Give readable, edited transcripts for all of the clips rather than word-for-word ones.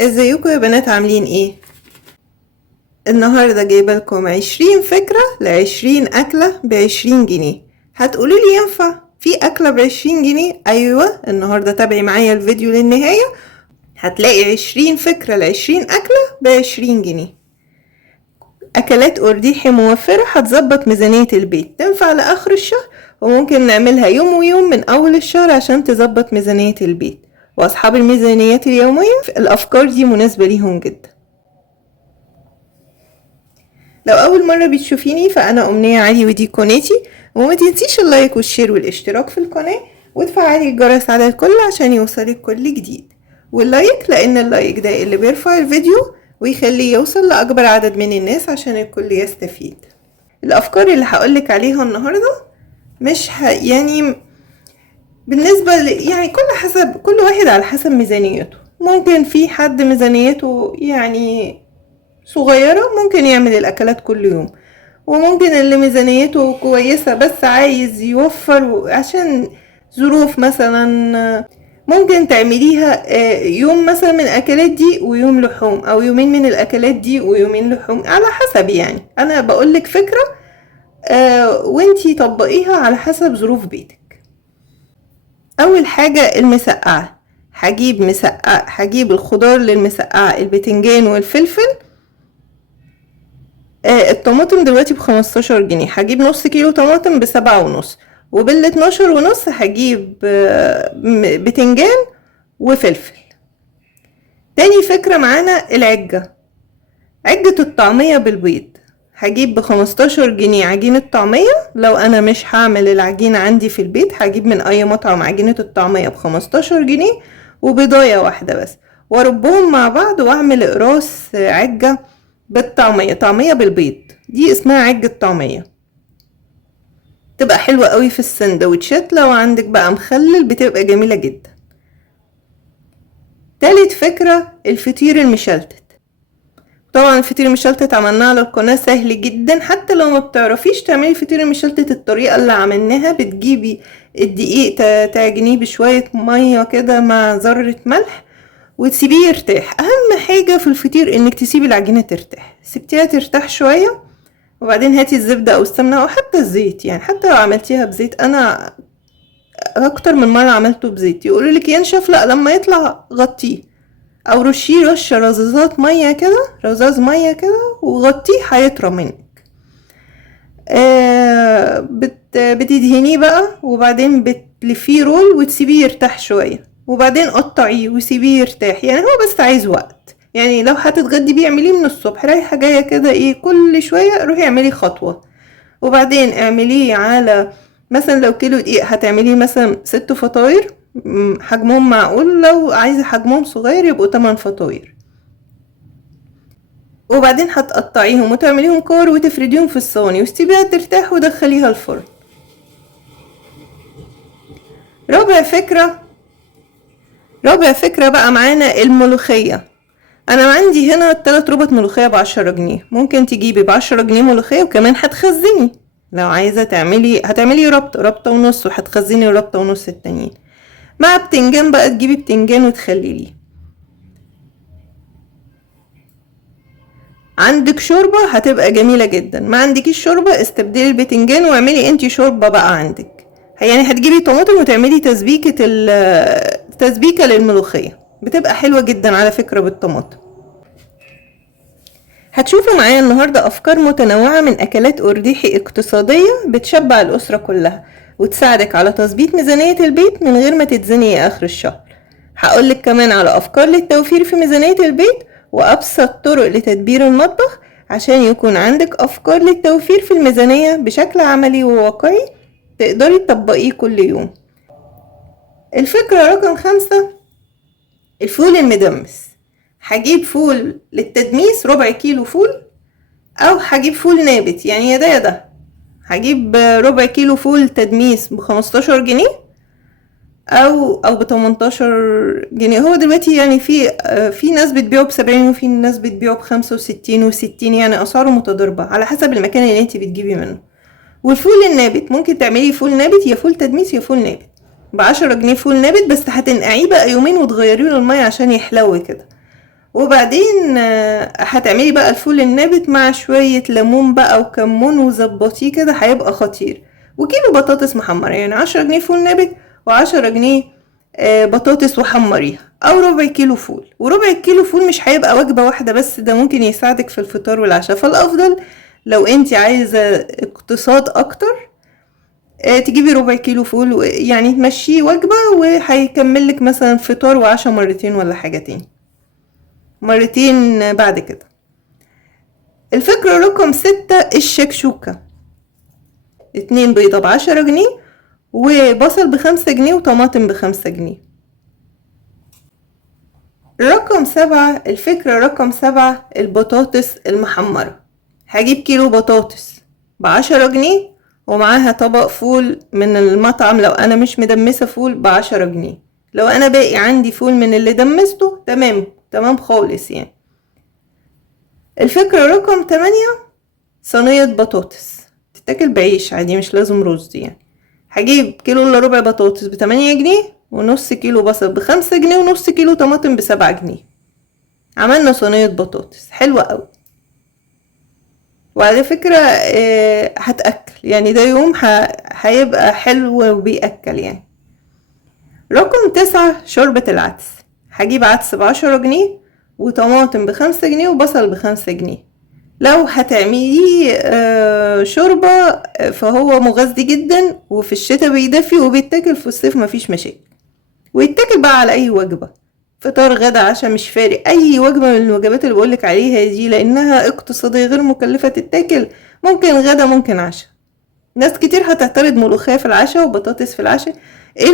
ازيكم يا بنات عاملين ايه؟ النهاردة جايبة لكم 20 فكرة ل20 أكلة ب20 جنيه. هتقولوا لي ينفع في أكلة ب20 جنيه؟ أيوة، النهاردة تابعي معايا الفيديو للنهاية، هتلاقي 20 فكرة ل20 أكلة ب20 جنيه. أكلات أرديحي موفرة هتظبط ميزانية البيت، تنفع لآخر الشهر، وممكن نعملها يوم ويوم من أول الشهر عشان تظبط ميزانية البيت. وأصحاب الميزانيات اليومية الأفكار دي مناسبة ليهم جدا. لو اول مرة بتشوفيني فانا امنية علي ودي قناتي، وما تنسيش اللايك والشير والاشتراك في القناة وتفعلي الجرس على الكل عشان يوصلك كل جديد. واللايك لان اللايك ده اللي بيرفع الفيديو ويخليه يوصل لاكبر عدد من الناس عشان الكل يستفيد. الافكار اللي هقولك عليها النهاردة مش يعني بالنسبة يعني كل واحد على حسب ميزانيته. ممكن في حد ميزانيته يعني صغيرة ممكن يعمل الأكلات كل يوم، وممكن اللي ميزانيته كويسة بس عايز يوفر عشان ظروف مثلا ممكن تعمليها يوم مثلا من الأكلات دي ويوم لحوم، أو يومين من الأكلات دي ويومين لحوم، على حسب. يعني أنا بقولك فكرة وانتي طبقيها على حسب ظروف بيتك. أول حاجة المسقعة، هجيب الخضار للمسقعة، البتنجان والفلفل. الطماطم دلوقتي ب15 جنيه، هجيب نص كيلو طماطم ب7.5، وبال12.5 هجيب بتنجان وفلفل. تاني فكرة معانا العجة، عجة الطعمية بالبيض، هجيب ب15 جنيه عجينة طعمية. لو انا مش هعمل العجينة عندي في البيت هجيب من اي مطعم عجينة الطعمية ب15 جنيه وبضاية واحدة بس، واربهم مع بعض واعمل اقراص عجة بالطعمية، طعمية بالبيض، دي اسمها عجة طعمية. تبقى حلوة قوي في السندوتشات، لو عندك بقى مخلل بتبقى جميلة جدا. تالت فكرة الفطير المشلتت. طبعا الفطير المشلتت عملناه على القناة سهل جدا، حتى لو ما بتعرفيش تعملي الفطير المشلتت الطريقة اللي عملناها، بتجيبي الدقيق تعجنيه بشوية مية كده مع ذرة ملح وتسيبيه يرتاح. اهم حاجة في الفطير انك تسيبي العجينة ترتاح، سبتيها ترتاح شوية وبعدين هاتي الزبدة او السمنة او حتى الزيت. يعني حتى لو عملتيها بزيت، انا اكتر من مرة عملته بزيت يقولولك ينشف، لا لما يطلع غطيه او رشيه رشة رذاذ مية كده وغطيه هيطرى منك. بتدهنيه بقى وبعدين بتلفيه رول وتسيبيه يرتاح شوية وبعدين قطعيه وسيبيه يرتاح. يعني هو بس عايز وقت، يعني لو هتتغدي بيه اعمليه من الصبح، رايحة جاية كده ايه كل شوية روحي اعملي خطوة، وبعدين اعمليه على مثلا لو كيلو دقيق هتعمليه مثلا 6 فطاير حجمهم معقول، لو عايزة حجمهم صغير يبقوا 8 فطاير، وبعدين هتقطعيهم وتعمليهم كور وتفرديهم في الصواني وتسيبيها ترتاح ودخليها الفرن. رابع فكرة بقى معانا الملوخية. انا عندي هنا 3 ربط ملوخية ب10 جنيه، ممكن تجيبي ب10 جنيه ملوخية وكمان هتخزني. لو عايزة هتعملي ربطة ونص وهتخزني ربطة ونص التانيين. مع بتنجان بقى تجيبي بتنجان وتخليليه. عندك شوربة هتبقى جميلة جدا، ما عندكيش شوربة استبدلي البتنجان واعملي انتي شوربة بقى عندك. يعني هتجيبي طماطم وتعملي تسبيكة للملوخية، بتبقى حلوة جدا على فكرة بالطماطم. هتشوفوا معايا النهاردة افكار متنوعة من اكلات ارديحي اقتصادية بتشبع الاسرة كلها وتساعدك على تظبيط ميزانية البيت من غير ما تتزنقي اخر الشهر. هقولك كمان على افكار للتوفير في ميزانية البيت وابسط طرق لتدبير المطبخ عشان يكون عندك افكار للتوفير في الميزانية بشكل عملي وواقعي تقدري تطبقيه كل يوم. الفكرة رقم 5 الفول المدمس. هجيب فول للتدميس ربع كيلو فول، او هجيب فول نابت يعني يا ده يا ده. هجيب ربع كيلو فول تدميس ب15 جنيه او ب18 جنيه. هو دلوقتي يعني في ناس بتبيعه ب70 وفي ناس بتبيعه ب65 و60، يعني اسعاره متضاربة على حسب المكان اللي انت بتجيبي منه. والفول النابت ممكن تعملي فول نابت يا فول تدميس يا فول نابت ب10 جنيه. فول نابت بس هتنقعيه بقى يومين وتغيري له المية عشان يحلو كده، وبعدين هتعملي بقى الفول النابت مع شوية ليمون بقى وكمون وظبطيه كده، هيبقى خطير. وكيلو بطاطس محمرة، يعني 10 جنيه فول نابت و10 جنيه بطاطس وحمريها، او ربع كيلو فول. وربع كيلو فول مش هيبقى وجبة واحدة بس، ده ممكن يساعدك في الفطار والعشاء. فالافضل لو انت عايزة اقتصاد اكتر تجيبي ربع كيلو فول، يعني تمشيه وجبة وهيكملك مثلا فطار وعشاء مرتين ولا حاجتين، مرتين بعد كده. الفكرة رقم 6 الشكشوكة. 2 بيضة ب10 جنيه، وبصل ب5 جنيه، وطماطم ب5 جنيه. رقم 7 الفكرة رقم 7 البطاطس المحمرة. هجيب كيلو بطاطس ب10 جنيه، ومعاها طبق فول من المطعم لو انا مش مدمسة فول ب10 جنيه. لو انا باقي عندي فول من اللي دمسته تمام خالص يعني. الفكرة رقم 8 صينية بطاطس تتاكل بعيش عادي، مش لازم رز يعني. هجيب كيلو الا ربع بطاطس ب8 جنيه، ونص كيلو بصل ب5 جنيه، ونص كيلو طماطم ب7 جنيه. عملنا صينية بطاطس حلوة اوي. وعلى فكرة هتأكل يعني، ده يوم هيبقى حلو وبيأكل يعني. رقم 9 شوربة العدس. هجيب عدس ب10 جنيه، وطماطم ب5 جنيه، وبصل ب5 جنيه. لو هتعمليه شوربة فهو مغذي جدا، وفي الشتاء بيدفي، وبيتاكل في الصيف مفيش مشاكل. ويتاكل بقى على اي وجبة، فطار غدا عشاء مش فارق، اي وجبة من الوجبات اللي بقولك عليها دي، لانها اقتصادية غير مكلفة تتاكل. ممكن غدا ممكن عشاء. ناس كتير هتعترض ملوخية في العشاء وبطاطس في العشاء. ايه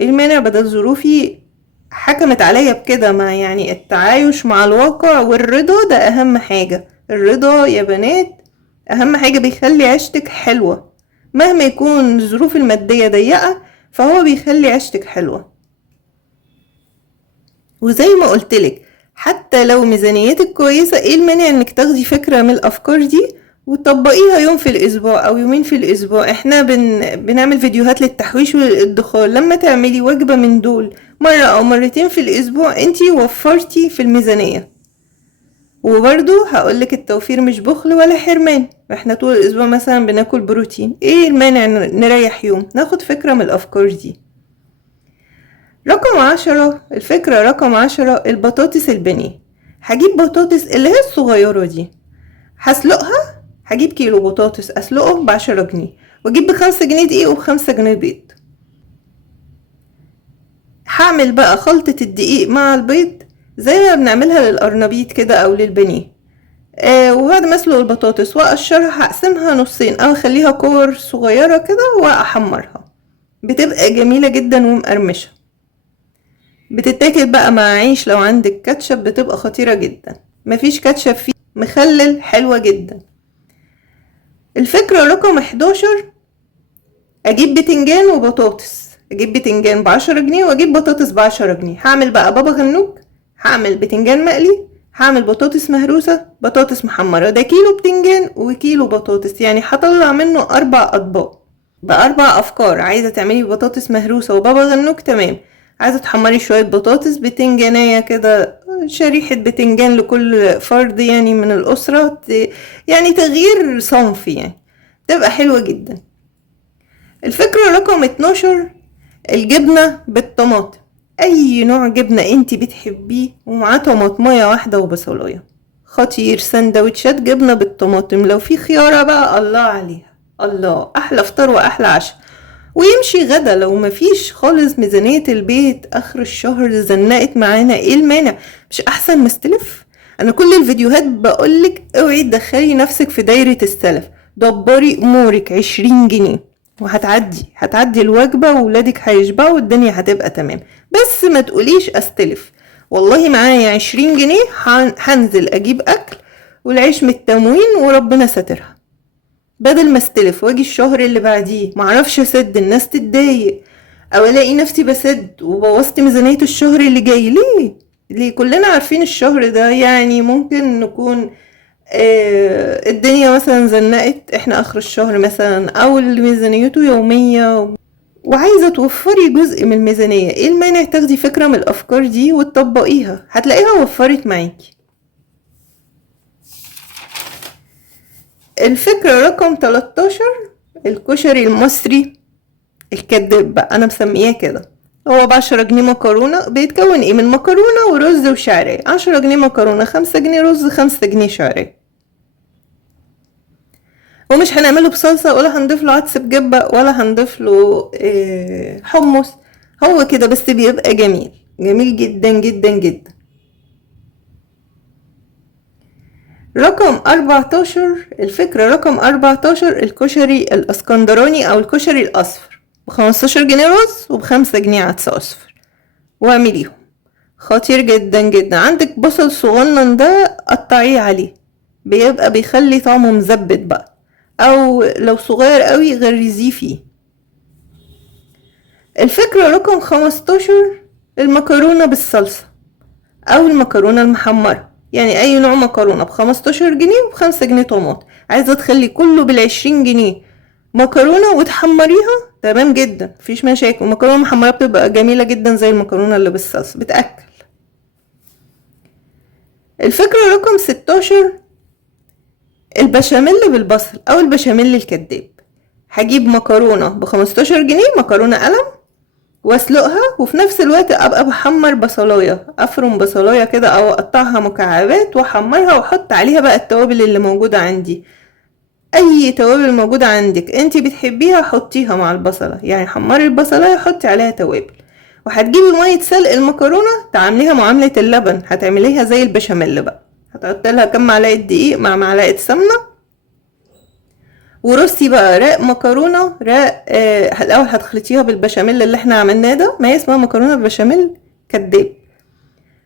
المانع بدل ظروفي حكمت عليا بكده. ما يعني التعايش مع الواقع والرضا ده اهم حاجة. الرضا يا بنات اهم حاجة، بيخلي عيشتك حلوة. مهما يكون الظروف المادية ضيقة، فهو بيخلي عيشتك حلوة. وزي ما قلتلك، حتى لو ميزانيتك كويسة، ايه المانع انك تاخدي فكرة من الافكار دي وتطبقيها يوم في الاسبوع او يومين في الاسبوع. احنا بنعمل فيديوهات للتحويش والادخار. لما تعملي وجبة من دول مرة او مرتين في الاسبوع، انتي وفرتي في الميزانية. وبرضو هقولك التوفير مش بخل ولا حرمان. احنا طول الاسبوع مثلا بناكل بروتين، ايه المانع نريح يوم ناخد فكرة من الافكار دي. رقم 10 الفكرة رقم 10 البطاطس البانيه. هجيب بطاطس اللي هي الصغيرة دي، هسلقها. هجيب كيلو بطاطس اسلقه ب10 جنيه، واجيب ب5 جنيه دقيق وب5 جنيه بيض. هعمل بقى خلطة الدقيق مع البيض زي ما بنعملها للقرنبيط كده او للبانيه. وبعد ما اسلق البطاطس واقشرها، هقسمها نصين او اخليها كور صغيرة كده واحمرها. بتبقى جميلة جدا ومقرمشة. بتتاكل بقى مع عيش، لو عندك كاتشب بتبقى خطيرة جدا. مفيش كاتشب فيه مخلل، حلوة جدا. الفكرة رقم 11 اجيب بتنجان وبطاطس. اجيب بتنجان ب10 جنيه، واجيب بطاطس ب10 جنيه. هعمل بقى بابا غنوج، هعمل بتنجان مقلي، هعمل بطاطس مهروسة، بطاطس محمرة. ده كيلو بتنجان وكيلو بطاطس، يعني هطلع منه 4 اطباق ب4 افكار. عايزة تعملي بطاطس مهروسة وبابا غنوج تمام. عايزة تحمري شوية بطاطس، بتنجانية كده، شريحة بتنجان لكل فرد يعني من الأسرة، يعني تغيير صنف يعني، تبقى حلوة جدا. الفكرة رقم 12 الجبنة بالطماطم. اي نوع جبنة انتي بتحبيه، ومعاه طماطمية واحدة وبصلاية، خطير. سندوتشات جبنة بالطماطم، لو في خيارة بقى الله عليها، الله، احلى فطار واحلى عشاء. ويمشي غدا لو مفيش خالص ميزانية البيت اخر الشهر زنقت معانا، ايه المانع؟ مش احسن مستلف؟ انا كل الفيديوهات بقولك اوعي تدخلي نفسك في دايرة السلف. دبري امورك 20 جنيه وهتعدي الوجبة، وولادك هيشبعوا والدنيا هتبقى تمام. بس ما تقوليش استلف. والله معايا 20 جنيه هنزل اجيب اكل والعيش من التموين وربنا ساترها، بدل ما استلف واجي الشهر اللي بعديه معرفش اسد، الناس تتضايق، او الاقي نفسي بسد وبوظت ميزانية الشهر اللي جاي. ليه كلنا عارفين الشهر ده يعني ممكن نكون الدنيا مثلا زنقت، احنا اخر الشهر مثلا، او اللي ميزانيته يومية وعايزة توفري جزء من الميزانية، ايه المانع تاخدي فكرة من الافكار دي وتطبقيها، هتلاقيها وفرت معاكي. الفكرة رقم 13، الكشري المصري الكداب بقى انا مسمياه كده. هو ب10 جنيه مكرونة، بيتكون ايه؟ من مكرونة ورز وشعرية. 10 جنيه مكرونة، 5 جنيه رز، 5 جنيه شعرية. ومش هنعمله بصلصة ولا هنضيف له عدس بجبة ولا هنضيف له حمص، هو كده بس بيبقى جميل جميل جدا جدا جدا. رقم 14، الفكرة رقم 14، الكشري الاسكندراني او الكشري الاصفر، ب15 جنيه رز وب5 جنيه عدس اصفر، واعمليهم خطير جدا جدا. عندك بصل صغنن ده قطعيه عليه، بيبقى بيخلي طعمه مزبط بقى، او لو صغير قوي غرزيه فيه. الفكرة رقم 15، المكرونة بالصلصة او المكرونة المحمرة، يعني اي نوع مكرونة ب15 جنيه وب5 جنيه طماط. عايزة تخلي كله بال20 جنيه مكرونة وتحمريها، تمام جدا مفيش مشاكل. المكرونة المحمرة بتبقى جميلة جدا زي المكرونة اللي بالصلصة، بتأكل. الفكرة رقم 16، البشاميل بالبصل او البشاميل الكداب. هجيب مكرونة ب15 جنيه، مكرونة قلم، واسلقها، وفي نفس الوقت ابقى بحمر بصلايه، افرم بصلايه كده او اقطعها مكعبات واحمرها، واحط عليها بقى التوابل اللي موجوده عندي. اي توابل موجوده عندك انتي بتحبيها حطيها مع البصله، يعني حمري البصلايه حطي عليها توابل. وهتجيبي ميه سلق المكرونه تعمليها معامله اللبن، هتعمليها زي البشاميل بقى. هتحطي لها كام معلقه دقيق مع معلقه سمنه، ورصي بقى رق مكرونه رق. الاول هتخلطيها بالبشاميل اللي احنا عملناه ده، ما هي اسمها مكرونه بشاميل كداب.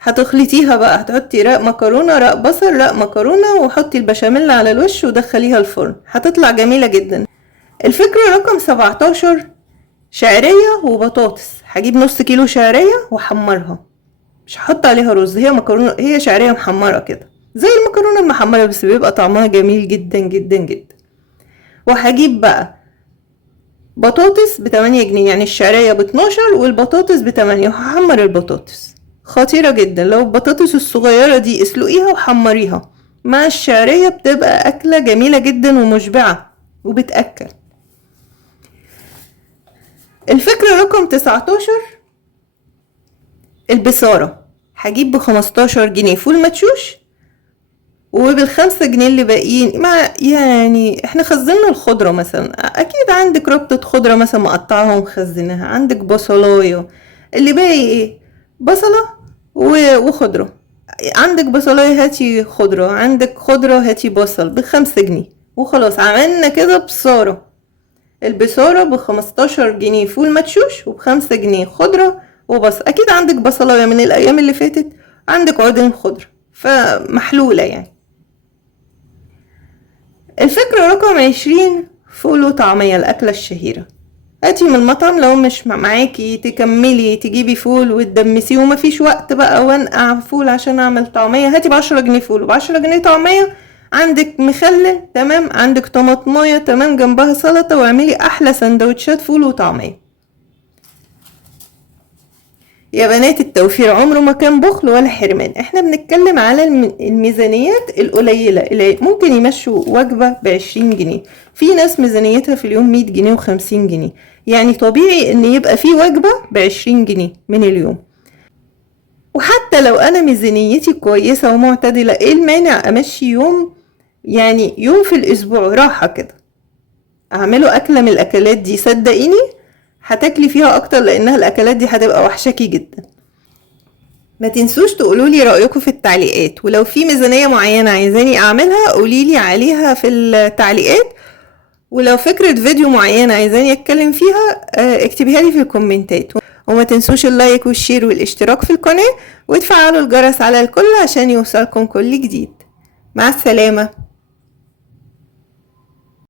هتخلطيها بقى، هتحطي رق مكرونه، رق بصل، رق مكرونه، وحطي البشاميل على الوش ودخليها الفرن، هتطلع جميله جدا. الفكره رقم 17، شعريه وبطاطس. هجيب نص كيلو شعريه واحمرها، مش هحط عليها رز، هي مكرونه، هي شعريه محمره كده زي المكرونه المحمره، بس بيبقى طعمها جميل جدا جدا جدا. وهجيب بقى بطاطس ب8 جنيه، يعني الشعرية ب12 والبطاطس ب8، وهحمر البطاطس خطيرة جدا. لو البطاطس الصغيرة دي اسلقيها وحمريها مع الشعرية، بتبقى أكلة جميلة جدا ومشبعة وبتأكل. الفكرة رقم 19، البصارة. هجيب ب15 جنيه فول مدشوش، وبال5 جنيه اللي باقيين مع، يعني احنا خزننا الخضرة مثلا، اكيد عندك ربطة خضرة مثلا مقطعها ومخزنها، عندك بصلاية، اللي باقي ايه؟ بصلة وخضرة. عندك بصلاية هاتي خضرة، عندك خضرة هاتي بصل، ب5 جنيه وخلاص عملنا كده بصارة. البصارة ب15 جنيه فول مدشوش، وب5 جنيه خضرة وبصل. اكيد عندك بصلاية من الايام اللي فاتت، عندك عودين خضرة، فمحلولة يعني. الفكرة رقم 20، فول وطعمية، الأكلة الشهيرة. هاتي من المطعم، لو مش معاكي تكملي تجيبي فول وتدمسيه ومفيش وقت بقى وانقع فول عشان اعمل طعمية، هاتي ب10 جنيه فول وب10 جنيه طعمية. عندك مخلل تمام، عندك طماطمايه تمام، جنبها سلطة، واعملي احلى سندوتشات فول وطعمية. يا بنات، التوفير عمره ما كان بخل ولا حرمان. احنا بنتكلم على الميزانيات القليلة اللي ممكن يمشوا وجبة ب20 جنيه. في ناس ميزانيتها في اليوم 100 جنيه و50 جنيه، يعني طبيعي ان يبقى في وجبة ب20 جنيه من اليوم. وحتى لو انا ميزانيتي كويسة ومعتدلة، ايه المانع امشي يوم، يعني يوم في الاسبوع راحة كده، اعمله اكلة من الاكلات دي. صدقيني هتاكلي فيها اكتر، لانها الاكلات دي هتبقى وحشاكي جدا. ما تنسوش تقولولي رأيكم في التعليقات، ولو في ميزانية معينة عايزاني اعملها قوليلي عليها في التعليقات، ولو فكرة فيديو معينة عايزاني اتكلم فيها اكتبيها لي في الكومنتات. وما تنسوش اللايك والشير والاشتراك في القناة، وتفعلوا الجرس على الكل عشان يوصلكم كل جديد. مع السلامة.